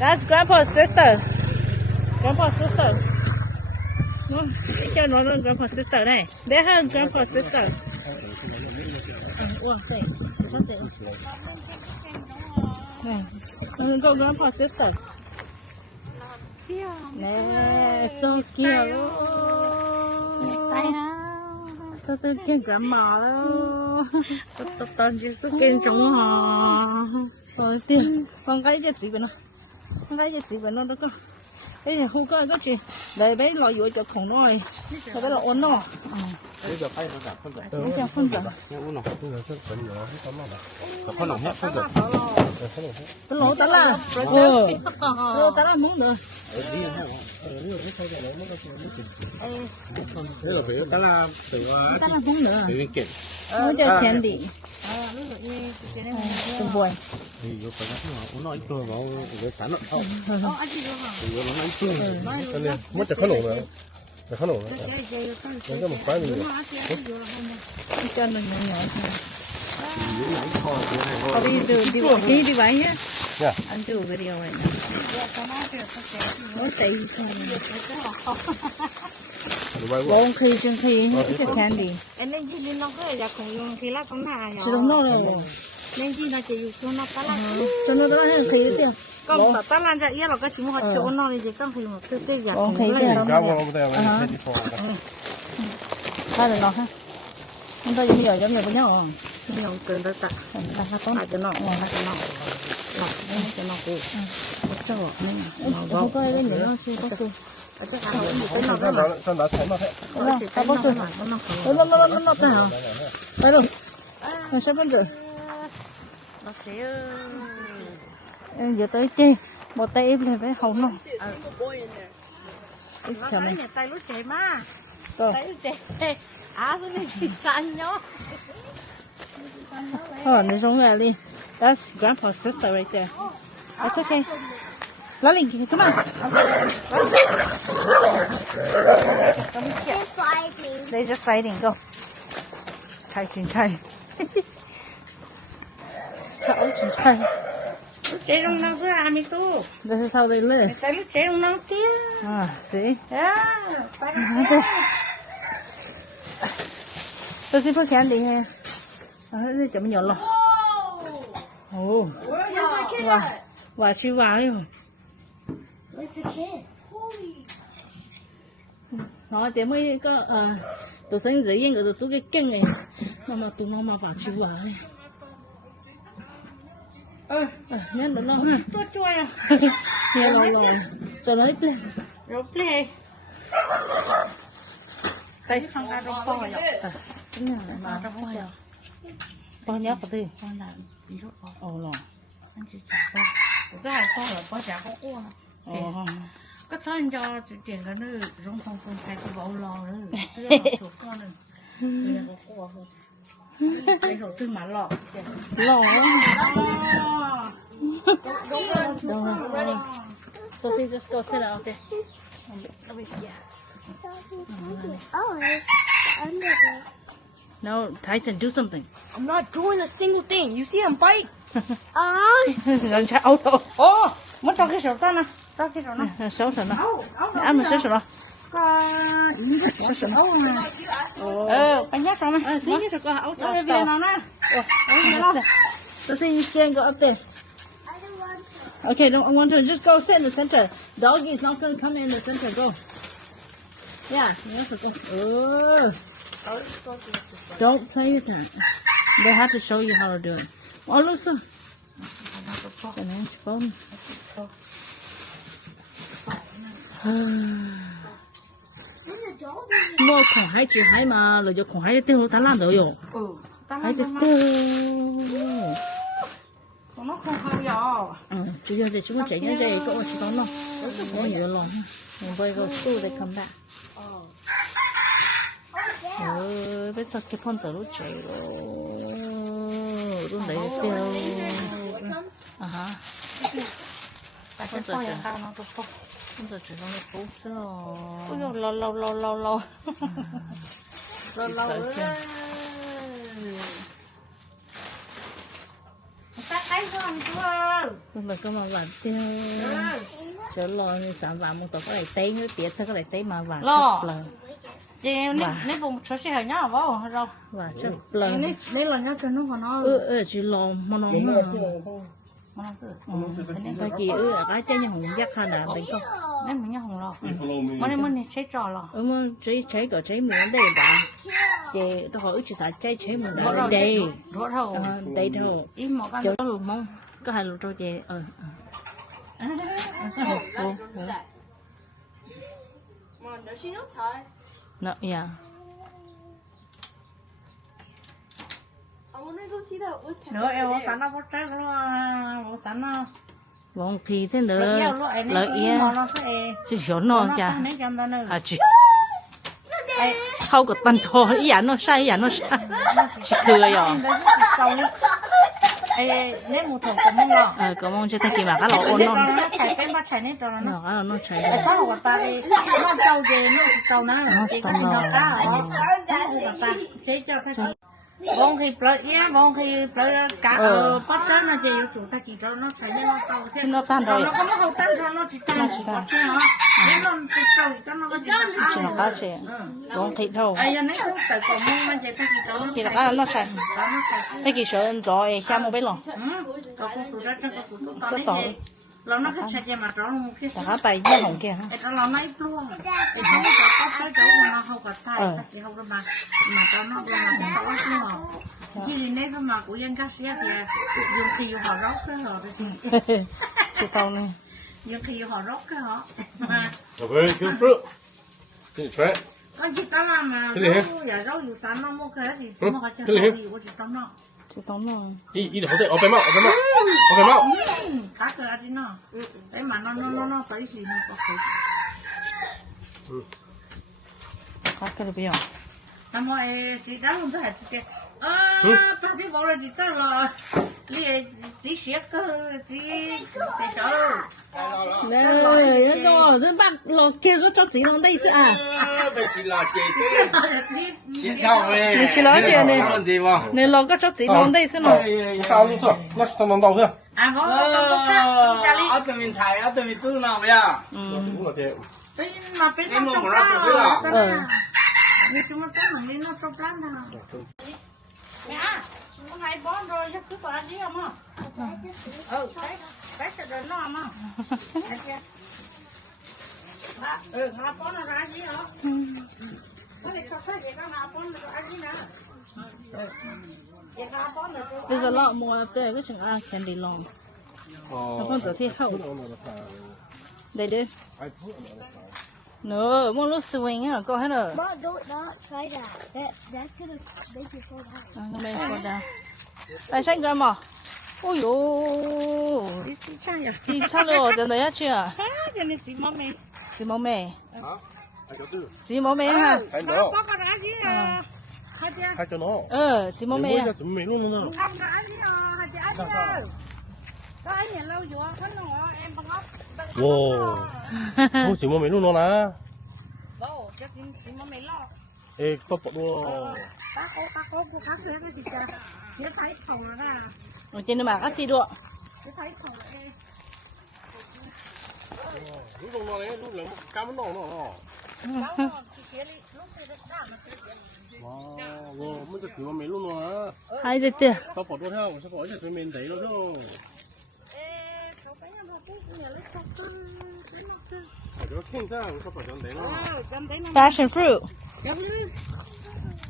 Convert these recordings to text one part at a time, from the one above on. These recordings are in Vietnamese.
That's Grandpa's sister. Grandpa's sister. Nó cho nó là Grandpa's sister này. Bé hơn Grandpa's sister. Ủa, đây. Sắp đây. Này. Go Grandpa's sister. Nè, so cute. Sao tôi kêu grandma đó. Tôi chỉ sức kêu chúng họ. Rồi tiền, con gái cái gì vậy nó? Con gái cái gì vậy nó đó con? Cái này không có cái gì. Để bé lòi dụi cho khổng rồi. Cho bé là ổn nó. bây giờ phải nó gặp phân giải. Bây giờ phân giải. Nghe uống nào. Bây giờ phân nhỏ hết tấm nào. Phân lỏng hết phân giải. Phân lỗ ta là. Lỗ ta là muốn được. Thế là phải ta là từ Ta là muốn được. từ bên kiện. Nó cho candy. Tụi bồi. Thì có phải nó uống nó ít rồi vào cái sản lượng không? Thì nó nói chung. Anh em mất chả khăn nổ nữa. Chả khăn nổ nữa. Nó có một cái gì Cho nó nhỏ nhỏ thôi. Những cái kho thế này I'll be đi vậy nhé. Yeah. Anh do video right now. Nó tay Won't khi chân khi cái candy. Nên chỉ nó có là không dùng thì là không thà Chỉ nó rồi. nên chỉ nó chỉ dùng cho nó ta là Cho nó đó hay khi tiêu. con ta là ra ý là cái chúng họ chịu nó thì con thì một cái giả Won't khi không tiêu. Cá vào over there when you take it for. Hai đứa nó ha. Chúng ta giống như với nhau. nhiều cần ta ta Tốt. cho nó cho nó lọc nên cho nó cô cho nên Không có cái nữa chưa có chưa. chắc là cái nó Con đã thấy nó hết. Không có chưa. Nó nào. Đây rồi. Nó sẽ phân rồi. nó sẽ Giờ tới chi. Một tay em phải hồng nó. nó nói nhà tay lúc chạy mà Rồi. tay lúc chạy cái này chỉ xanh nhó Hold on, there's only Ali. That's Grandpa's sister right there. That's okay. Lily, come on. They're just fighting. Go. Chai. chạy trong nó ra mi tu This is how they live. tay lúc chạy trong nó kia See? phải Tôi xin put candy here. Đây chậm nhỏ lọ. Oh. Wow, chị vào rồi. Nó thì mới có tôi sinh dễ dàng của tôi cái kinh này. Mà tụi nó mà vào chị vào này. Nhớ được không ha? tôi chui à Nghe lò. Cho nó ít lên. rồi play Đây. xong ra đâu coi rồi Cái này mà đâu có bao nhớ cái gì? con là gì đó Ồ lò. anh chỉ trả cái hàng con là có trả có qua cái thân cho tiền cái nữa rong phong phong thay cái bao lo nữa cái số con này bây giờ có qua không cái số tôi mà lo Lò quá. đúng rồi So she just go sit out there. Oh, it's under there. No, Tyson, do something. I'm not doing a single thing you see him fight Lần chạy áo đâu? mất trong cái số ta nè trong cái số này Xấu sợ nó. Ăn mà xấu sợ nó. Xấu sợ nó. anh nhắc rồi nè See, you go out. cái viên nào nè So see, you can't go up there. I don't want to. Okay, don't want to. Just go sit in the center. Doggy is not going to come in the center. Go. Yeah, you have to go. Don't play with that. They have to show you how to do it. Oh, look, so. Cái này phone. Nó khổng hay chịu hay mà, rồi cho khổng hay tiêu ta làm được rồi. Hay tiêu. nó không không rồi Chủ yếu là chúng nó chạy như vậy, cậu chỉ có nó. Nó nhiều lòng. When boy go to school, they come back. Bây giờ cái con giờ nó chạy rồi. Lúc đấy tiêu. phải sẽ coi là tao nó tốt Con giờ chạy nó cố sao. ôi lâu lâu ta thấy cái con chưa nhưng mà có mà vặt theo chỗ lo như sản phẩm một tổ có lại té nữa tiệt sao có lại té mà vặt Lo. lần chị nếu vùng số xe hơi nhau vào rồi vặt chụp lần nếu là nhau cho nó còn nó chỉ lo mà nó mà nó sửa phải kỳ cái trái như hồng giác hay là đấy không nếu mình nhau hồng lo mà nếu mình sẽ trò lo mà trái có trái muốn đây đã chị tôi hỏi chỉ xài trái trái muốn đây rõ thầu đây thôi im một cái chỗ đó mong có hai lô trâu chị nó yeah nữa em có sẵn nó có trái luôn có sẵn nó vòng thì thế nữa lợi ý nó sẽ chỉ số nó cha nếu cho nó nữa chỉ không có tận thôi ý nó sai chỉ cười rồi nếu một thùng cũng mong lo có mong cho ta kìm mà cái lỗ ôn non nó chạy bên bắt chạy nét rồi nó chạy sao của ta đi nó trâu gì nó trâu nó chỉ có nó ta ở ta chế cho ta vòng thì vòng thì cả bắt chân nó chỉ chủ ta chỉ cho nó chạy nên nó trâu thế nó tan rồi nó không tan rồi nó chỉ tan thế hả nên nó trâu cho nó chỉ là cá chè vòng thịt thôi nếu không phải còn mong mà chỉ ta chỉ cho nó thì là cái nó chạy thế kỳ sợ rồi xem một bên rồi có con số ra cho con số to đấy nó cứ chạy về mà nó một cái cả tay nó hồng kia nó làm mấy luôn để không có cái chỗ mà nó không có tay thì không có mà cho nó là nó có cái mà khi đi nấy mà của dân các xe thì dùng khi họ rót cái họ thì chỉ tao này dùng khi họ rót cái họ OK, give fruit. Can you try it? con chỉ tao làm mà rau dù sáng nó mua cái gì mà họ cho gì của chỉ tao nó chỉ tao nó Eat it. Hold it. Open mouth. cá cửa gì nó đấy mà nó tới gì nó có cái cái gì vậy那么这咱们这还这个把这包了就这个，你自学个自得手。nè nó rồi bác lo kia có cho chị lòng đây sự à Bây chỉ là chị自 chị thao về. mình chỉ nói chuyện này Vấn đề không? nè lo có cho chị lòng đây sự nào Sao luôn sao? Nó sẽ tông đầu thế. à không không khác家里 ở từ mình thải ở từ mình tu nào vậy à? Cũng là thế. bên mà bên nó trong đó nhưng chúng nó có mình nó trong lắm thôi nè có hai bón rồi chứ cứ phải gì không à cái rồi nó mà hai bón nó ra gì hả có thể có gì có hai bón nó ra gì nữa bây giờ lọ mua tới cái chừng ăn candy long nó còn giờ thì hậu đây đi nữa mua lúc swing á có hết rồi Mom, don't not try that. That's gonna make you fall down. đây còn đâu đây sách ra mà ôi dồi chị sao rồi giờ đấy chưa chị mong mẹ chị mong mẹ ha Hai nó. có cái gì à Hai cho nó. chị mong mẹ Mới chuẩn bị luôn nữa. không cái gì à chị ăn đi có ai nhận lâu rồi có nó em bằng ốc Wow. Ô, chỉ mua mấy luôn nó nè. đâu chị mong mẹ lo Ê, có bỏ luôn. cá cô của cá sấu cái gì cả chị thấy thầu rồi nè ở trên mà các chị đuổi chị thấy thầu rồi Lúc nó đấy, lúc là cắm nó. Wow, mới được chỉ mua mấy luôn nó. hai đứa tiền Có bỏ luôn theo, sao bỏ cho tôi mình thấy luôn thôi. Nó khen sao, sao bỏ trong đấy nó. passion fruit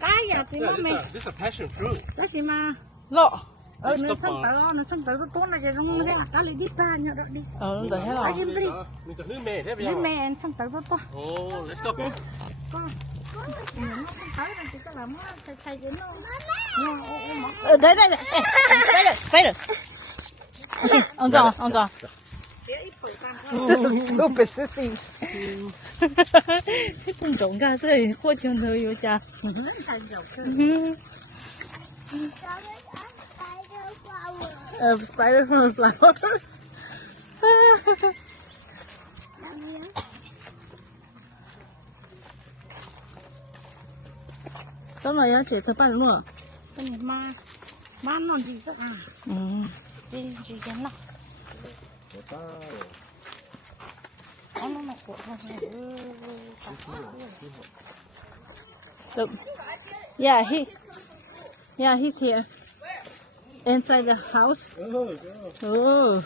cái giờ chị mong mẹ This is a passion fruit. cái gì mà lọ nó sân tự tốt là cái rong thế cái này đi ba nhớ đó đi đấy hết rồi Mình cần nước mè thế bây giờ. đi mẹ anh sân tự tốt Oh, let's go. đấy phải được ông còn stupid sissy không trộn ra rồi khô chân thôi vô cha spider flower Đó là giá trị thật bạn luôn cái này ma nó gì sắc à Chị chén nào. Nó của Look. Yeah, he's here. Inside the house. Oh.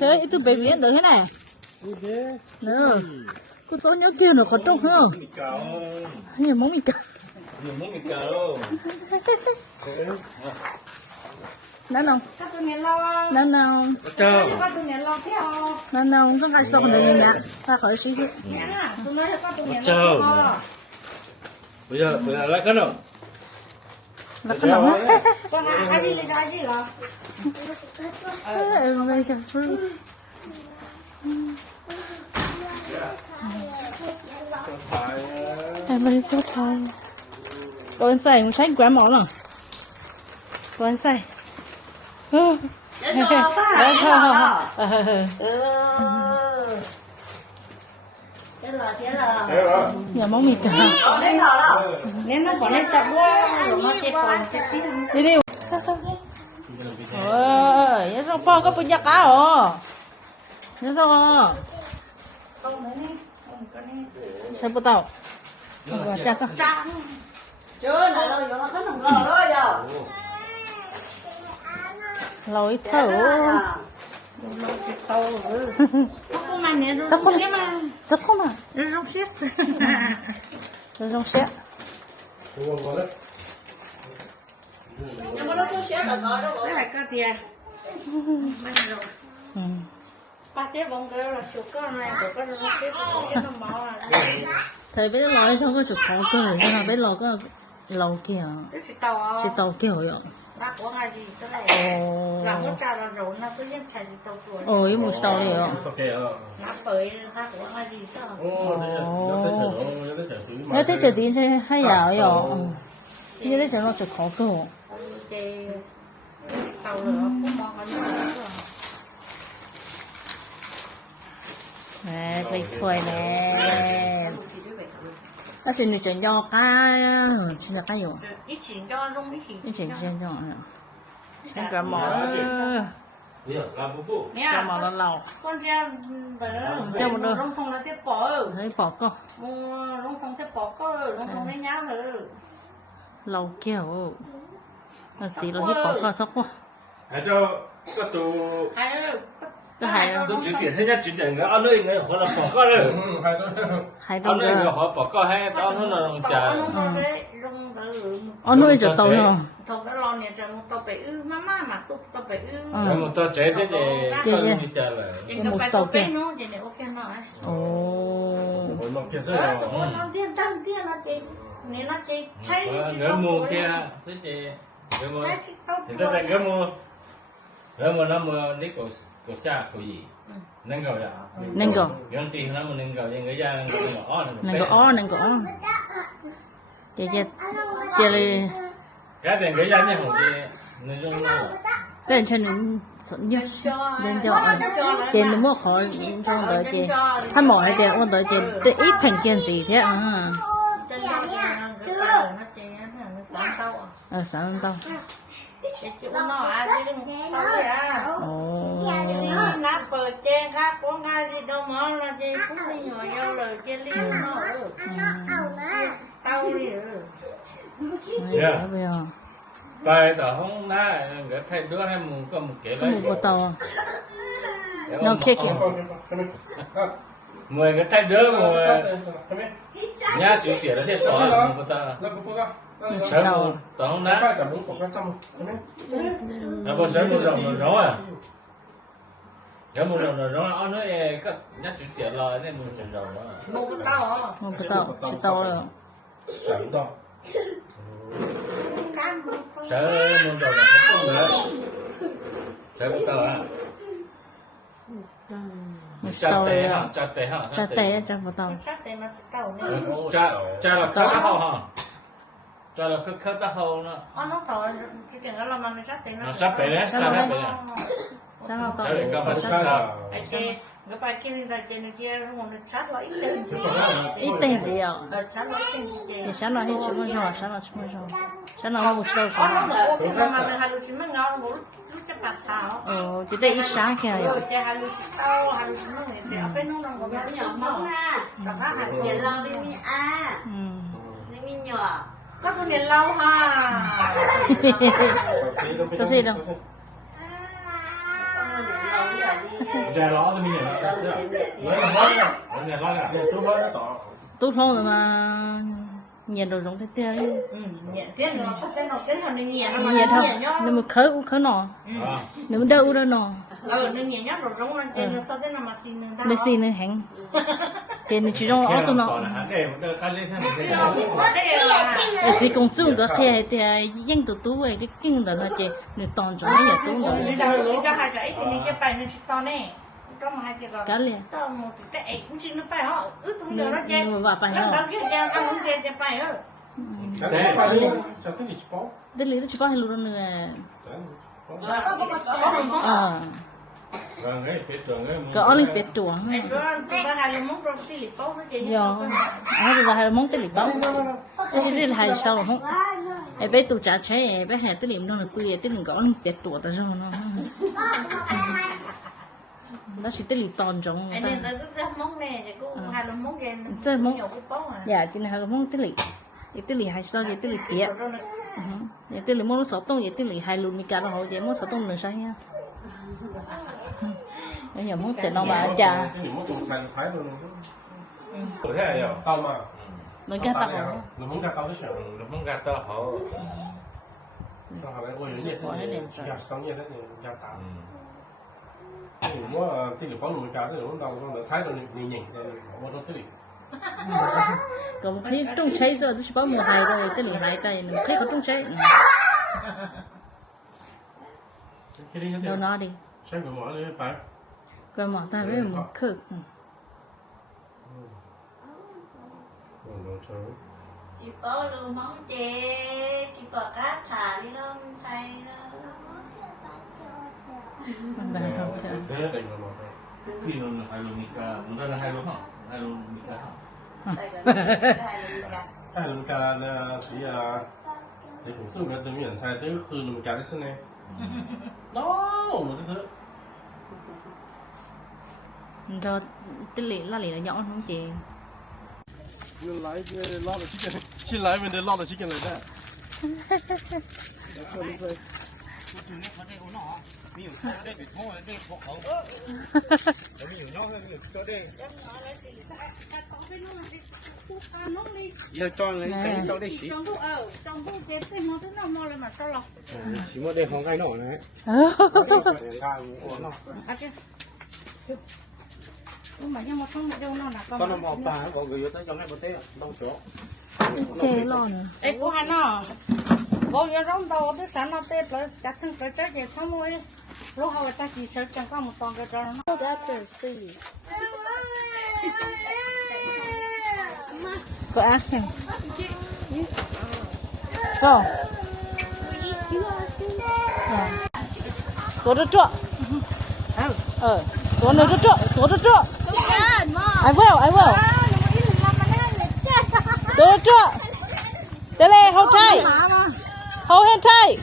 Chơi itu baby được thế này. Nữa. Cô cho nhau kia nó có trông không? Nhiều món mì cà. Nhiều món mì cà đâu. Nào nào. Nào nào. Chào. Nào nào, có cái sao được nhỉ? Ta khỏi xí xí. Chào. Bây giờ lại cái nào? Là cái nào á? Em mấy cái fruit. Everybody's so tired. Go inside. We'll take grandma along. Go inside. Nhà món mì cà. Nên nó còn lên chặt quá, rồi nó chết còn chết tiếp. Đi đi. Ơi, sao po có bây giờ cá hả? Nhớ sao? Không nữa nè, không có nè. Sao bắt đầu? Rồi chắc á. Chưa này đâu, giờ nó có nồng lò đó giờ. Lỗi thở. Không mà nè, rồi Sao không? chết mà. Sao không à? Rồi rong chết. Rồi rong xét. Nhưng mà nó không chết được rồi đâu. Cái này có tiền. Mang rồi. Ba tiếp bông kêu là sụp cái này, rồi có rong chết nó mỏ. Thầy biết lỗi sao có chụp khó cơ rồi, nhưng mà biết lỗi có lâu kia. Cái tàu. Chỉ tàu kia rồi. Nó của hai gì cái này. Làm nó trà là rồi nó cứ nhét chai tàu tuổi. Ồ, ý một tàu rồi. Nó phơi nó của hai gì sao? Nếu thế trở đi thì hay là rồi. Như thế nó chụp khó cơ. Cái tàu lửa cũng mong cái nữa. Nè, cây thuê nè. Nó xin được chuyện cho xin được cái gì? Ít chuyện cho rong ít chuyện. Ít chuyện cho. Anh cả mỏ. Cả mỏ nó lâu. Con cha Cho một đôi. rong xong là tiếp bỏ. Thấy bỏ co. Rong xong tiếp bỏ có, rong xong thấy nhám nữa. Lâu kiểu. Nó chỉ là hết bỏ co sốc quá. Hay cho cái tụ. Hay Cái hay Tôi chuyển tiền hay nhất chuyển tiền cái anh ơi người họ là bỏ co rồi. hay Anh đâu ơi người rồi. họ bỏ co hay tao nó là trả. Ở nuôi cho tàu rồi. Thằng cái lon này chẳng tao phải mama mà tao phải Nếu mà tao chế thế thì tao đi trả lại. Một tàu kia. nó thì ok nó ấy. Ồ. Ôi mà kia sao? Nó tiên tăng tiên nó thì nếu nó chỉ thấy Người mua kia, thế thì người mua. Thì tôi thấy người mua nó mua đi cổ xa cổ gì, nâng cầu vậy. Nâng cầu. Người tiền nó mua nâng cầu nhưng người ra nâng cầu ó Nâng cầu. Chị đi. cái tiền người ra như không chị, nói chung là Cái này chân mình sẵn nhất. Nên cho chị nó mua khỏi trong đời chị. Thân mỏi hay chị ôn đời chị. Tôi ít thành kiện gì thế à. Sáng tao. Ồ. Nắp bờ trên khác có ngay gì đâu mà là gì cũng đi nhỏ nhau rồi trên ly nó tao đi yeah. Bây giờ. Bài tao không ná, người thay đứa hay mua có một cái Có một bộ tàu à? đấy. Nó kia kìa. Mười cái thay đứa mua nhá chịu tiền là thế tao một tao. Sớm mua tao không ná. Nó còn sớm mua rồng rồi à? Nếu mua rồng rồi nó nói cái nhá chịu tiền rồi nên mua rồng rồi. một cái tao hả? Một bộ tàu. Chỉ tàu rồi. Sớm mua rồng là không nữa. Sớm mua tao à? Một Cha tàu tế rồi. hả? Cha tế hả? Cha tế trong bộ tàu. Sát đây mà tao này Cha là khớp tao hậu hả? Cha là khớp tao hậu nữa. nó thổi chỉ tiền cái làm ăn sát đây nó Sát tế đấy, cha đấy đấy. Sao không tàu? Cha đấy có một sát là cái chị cái bài kia là trên kia nó còn sát lại ít tiền gì Ít tiền gì ạ? sát lại ít tiền gì Thì sáng nào hết chúng mình rồi, sáng nào chúng mình rồi. sao nào một sâu sao mà hai lúa mà ngon một lúc cái bát sao chỉ đây ít sáng kìa rồi chơi hai lúa tao hai lúa mà thì ở bên nông có mấy nhỏ móng nè các bác hạt tiền lâu đi mi đi mi nhỏ có tôi tiền lâu ha sao gì đâu Giờ ló thì mình lấy là lót nha, nhà lót à, nhà tôi lót nó tỏ. tốt hơn rồi mà nhiệt độ giống thế kia nhiệt tiết nó không tên nó tiết là nên nhiệt nó mà nhiệt nhiệt không nhá nếu mà khớ nọ nếu mà đâu đâu nọ nên nhiệt nhá rồi giống lên trên nó sao thế nào mà xin ta bên xin nên hẹn thì mình chỉ trong ở trong nọ chỉ công dụng có xe thì yên tụ tụ vậy cái kinh đó là chỉ người toàn trong mấy nhà tụ đó chỉ cho hai trái thì cái bài nó chỉ to nè trong hai cái cá liền to một cái cũng chỉ nó bài họ không được nó chơi nhưng mà vào bài nó họ đâu kia chơi ăn không chơi chơi bài họ Đấy, phải đi, cho cái gì chứ đây là chỉ có hai lúa nữa có lênเป็ดตัวgiờ ai là hai món cái lì bao cái gì là hai sau không ai bé tụ trả chế bé hai cái liềm nó là quy cái liềm có lênเป็ดตัวแต่rồi nó chỉ cái lì toàn trong ta món này thì cũng hai món kia cái món dạ chỉ là hai món cái lì hai sau cái lì tiệt cái lì món sáu tông cái lì hai lùn mi cá nó hậu cái món sáu tông nữa sao nha bây giờ muốn tiền đâu mà chả cái muốn cùng xài thái luôn thế này rồi tao mà mình cá tao nó muốn cá tao cái chuyện nó muốn gạt tao hậu tao hỏi ôi những cái gì gạt xong như thế thì gạt tao thì muốn tí lửa bóng mình cá thì muốn đâu nó thái rồi nhìn nhìn thì bỏ nó tí còn khi trong cháy rồi thì chỉ bảo mình hai rồi cái lì hai tay mình thấy có trong cháy đâu nó đi cháy của mọi người phải còn mỏ tay với một khử chỉ có luôn món chè chỉ có cá thả đi đâu xay đâu mình bàn không thôi khi nó hai lúa mi cá nó là hai lúa hả hai lúa mi cá hai lúa cá là chỉ cũng dùng cái từ miền xài tới khử lúa cá đấy này đó một cái thứ rồi cái lì là nhỏ không chị原来这拉的 chicken， 新来们的拉的 chicken 来的。要装嘞，等到的洗。trong bút cái món thứ nào mua lên mà sao lọc洗么的红开弄呢？mà nhưng mà không đâu nó là con sao nó mọc bà còn người tới trong cái bữa tết đông chỗ. chè lon ấy cô hai nó cô giờ rong đầu tới sáng nó tết rồi chắc thằng cái trái gì xong rồi lúc hồi ta chỉ sợ chẳng có một con cái đó nó có ác xem không tôi được chưa tôi được chưa I will tôi được chưa đây này hold tight hold hand tight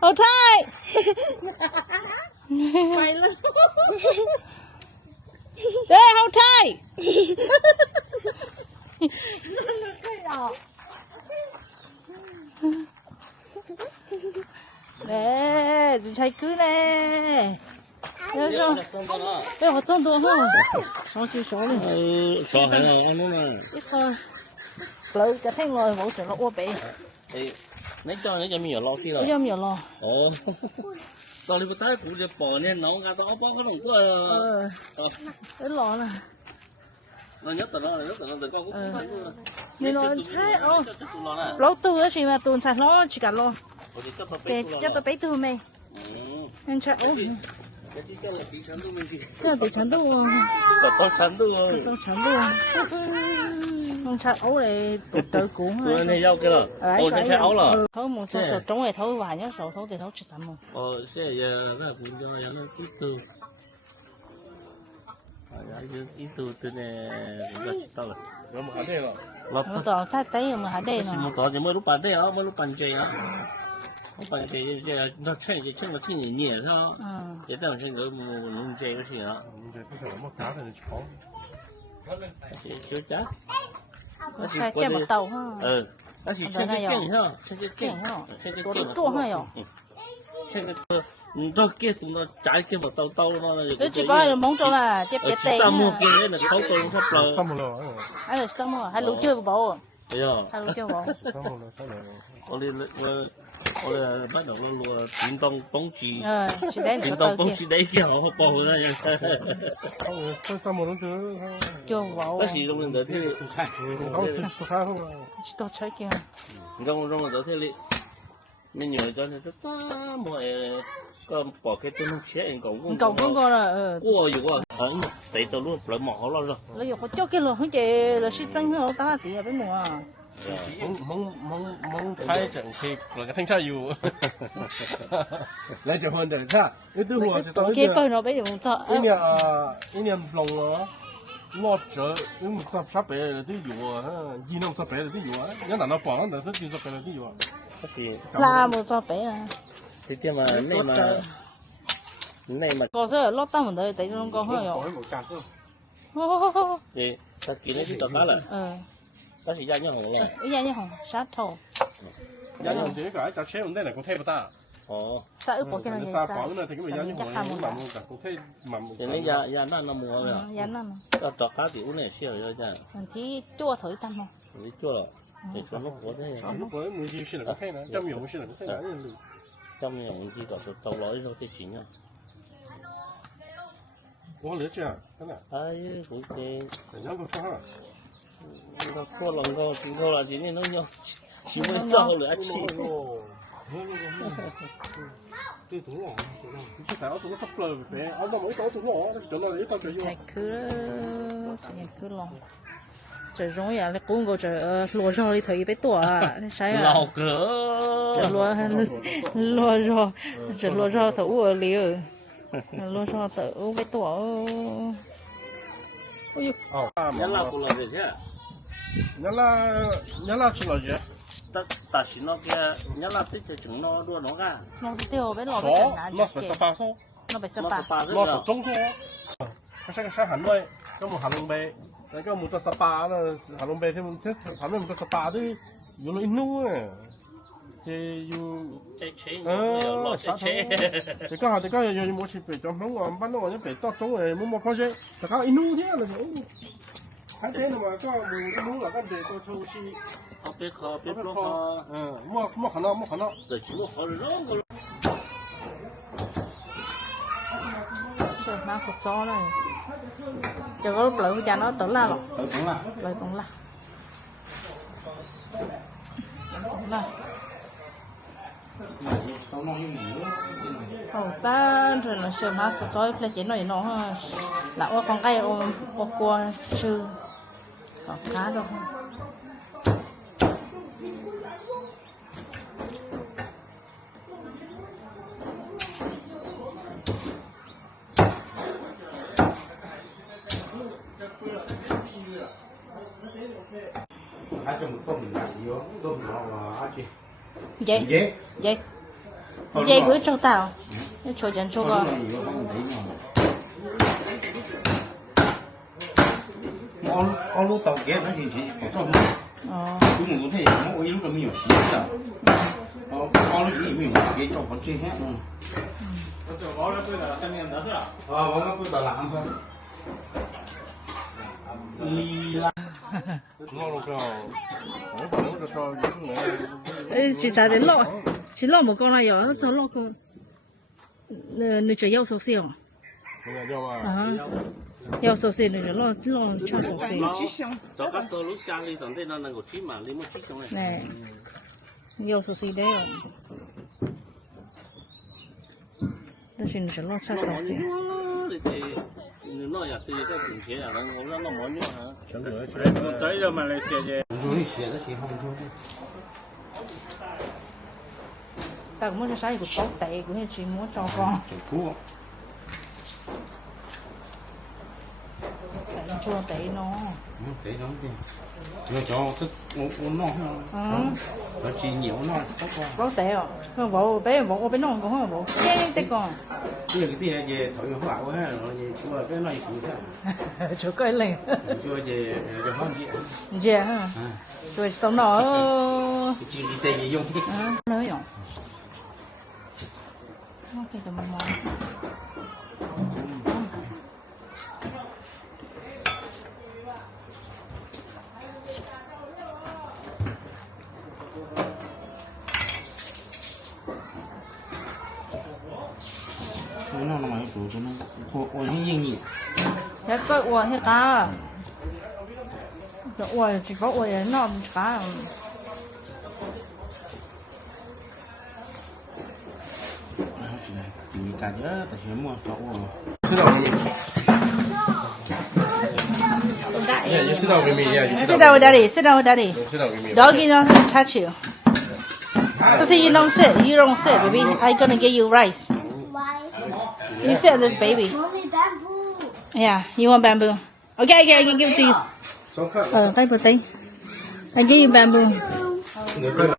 hold tight mày luôn đây hold tight nè chạy cứ nè đây họ trông đồ không sáu chiếc số này số hay là ăn luôn mà ít thôi lấy cái thanh rồi mỗi chuyện nó ô bể nãy cho mình ở lo xí rồi bây giờ mình lo ồ tao đi bắt tay cũng được bỏ nên nấu cái tao bỏ cái đồng cơ cái lo là nó nhất là nó từ con cũng thấy luôn mình lo thế lâu tu đó chỉ mà tu sạch nó chỉ cả lo để cho tao bấy tu mày anh chạy ô cái là bị chấn tu tao chấn tu tao chấn tu không chặt ấu này tụt tới cuốn Tôi này giao kia rồi. Ồ, nó sẽ ấu rồi. thấu một số số trống này thấu vài nhớ số thấu thì thấu chỉ sắm một. Sẽ giờ là cũng cho nó ít từ. Ít từ từ này rất to rồi. Rồi một đây rồi. Lọt Nó tỏ tay tay mà hả đây chỉ nè. một tỏ chỉ mới lúc bàn đây á, mới lúc bàn chơi á. Lúc bàn chơi nó chơi chỉ chơi nó chơi nhẹ nhẹ thôi. Để tao chơi cái một chơi cái gì đó. Giờ sẽ phải một cá thì khó. Chú chá. Nó sai cái một tàu ha. Nó chỉ chơi cái kiện ha, chơi cái kiện ha, chơi cái kiện. Tua hay rồi. Chơi cái tôi kia tụi nó trái kia một tàu tàu nó. Nó chỉ có món cho là tiếp bé tệ. Sao mua kia là sáu tôi sắp lờ. Xong rồi. Hay là xong rồi, hay lũ chơi bộ. Thấy không? Hay lũ chơi bộ. Xong rồi. Tôi bắt đầu nó lùa điện động bóng chì. Chỉ đấy Điện nó động tàu bóng kia. chì đấy kia họ bỏ ra. Xong rồi nó cứ. Chơi bộ. Cái gì trong mình đỡ thế li. Không. Chỉ tao chơi kia. Trong mình đỡ thế li. Mình nhớ cho nên rất mọi con bỏ cái tôi không xé anh cũng Cậu cũng có là cuaอยู่ก็tại tôi luôn lấy mỏ lo rồi. lấy họ cho cái lỗ hơi chị là sĩ chân họ ta thì ở bên mùa. Mong thái chẳng thì là cái thanh traอยู่lấy cho hơn để ra cái tư hồ thì tôi cái bơi nó bây giờ không cho. cái niệm lòng nó lo trở những một sắp sắp bé là tưอยู่gì nó sắp bé là tưอยู่nhớ là nó bỏ nó sẽ gì sắp bé là tưอยู่Cái gì? Là một cho bé à. Thì tiêm mà này mà có giờ lót tao mình đây tại nó có hơi rồi. thì ta kỹ nó chỉ tao cá là ta chỉ ra nhau hồng là Ý ra như hồng sát thầu. giá nhồng thì cái chả chế đây này cũng thêm ta Sao ướp bỏ cái này sao phỏng này thì cái giá nhồng mà cũng thêm mầm thì nó ra nó mua rồi giá nó ta chọc cá thì uống này xíu rồi cha mình chỉ chua thử tâm không. đi chua rồi thì cho nó có thế lúc mới mình chỉ là có thêm nữa trăm nhiều mới là có thêm nữa trong nhà mình chỉ có tàu lối rồi thì chính nhá có lứa chưa thế nào ai cũng thế để nhớ con sao nó khô lòng khô chỉ khô là chỉ nên nó nhau chỉ mới cho lửa chỉ cái tủ lò chứ sao tủ nó thấp lờ bé ở đâu mỗi tủ lò chỗ nào để tao chơi vô Thầy cứ lo trời rong ya là cũng có trời lúa rau đi thấy bé tuổi à sai à lò cửa trời lúa rau thấu ở liều lúa rau thấu bé tuổi nhớ là cũng là gì thế nhớ là chỉ là gì ta chỉ nó kia nhớ là tích chừng nó đua nó ra nó tiêu bé lò bé số chả nản nó phải sắp số nó phải sắp nó phải中số cái sao hẳn đây có một hẳn lông bê đấy có một cái spa là hẳn lông bê thì mình thích hẳn một cái spa đấyอยู่ในนู้นthìอยู่ chế lò chế thì có giờ một chỉ phải trong nông làm bán nó phải to trống rồi muốn một project thì có inu thế là gì cái thế mà có một cái muốn là cái để tôi thu chi biết khó mua khả năng rồi chỉ mua khó rồi rồi má cột gió này chờ có lúc lợi của cha nó tưởng là rồi lợi tưởng là ta rồi nó sờ má cột gió lên chỉ nói nó là ô con cây ô cua sư còn cá đâu trong tôm nhiều tôm nhỏ là gì vậy cứ cho tao cho chân cho con ông lúc tàu kia nó chỉ có cho nó cũng có thể mỗi lúc mình nhiều xí à ông lúc gì mình cái cho con chơi hết vẫn có tôi đã làm thôi ngon rồi chỉ xài đến lọ chỉ lọ một con này rồi nó cho lọ con người chơi yêu sầu xiêu yêu sầu xiêu người lọ cho sầu xiêu cho các tôi lúc sang đi tận đây nó là một chí mà lấy một chí trong này nè yêu sầu xiêu đấy rồi đó là người lọ cho sầu xiêu nó giờ thì cái chuyện kia là nó mỗi nhớ hả? Chẳng nữa. Con tới rồi mà lại xe về. Rồi xe đó xe không rồi. tao muốn cho sáng của tốt tệ của chị muốn cho con Chụp cua. tệ chua tệ nó Để nó đi. Nó cho tức nó nó chỉ nhiều nó tốt quá. tốt tệ à không bộ bé bộ bé non cũng không bộ nghe tệ con Bây giờ cái tiền về thổi nó lại quá rồi về chua cái này cũng sao. chỗ coi lên Chua về cho hơn gì. gì hả rồi xong nó Chỉ đi tiền gì dùng. nói rồi ok tụi mình mò nó mà chủ cho nó ôi những gì nhỉ. hết có uo hết cả uo chỉ có uo nó cả Chỉ cả chứ tại vì mua cho uo.吃到没？ Yeah, you sit down with me. Yeah, you sit down with daddy sit down with daddy sit down with me. doggy doesn't touch you so say you don't sit baby I gonna get you rice Why? you sit on this baby Mommy bamboo. yeah you want bamboo okay I can give it to you Xong khác. cái protein I give you bamboo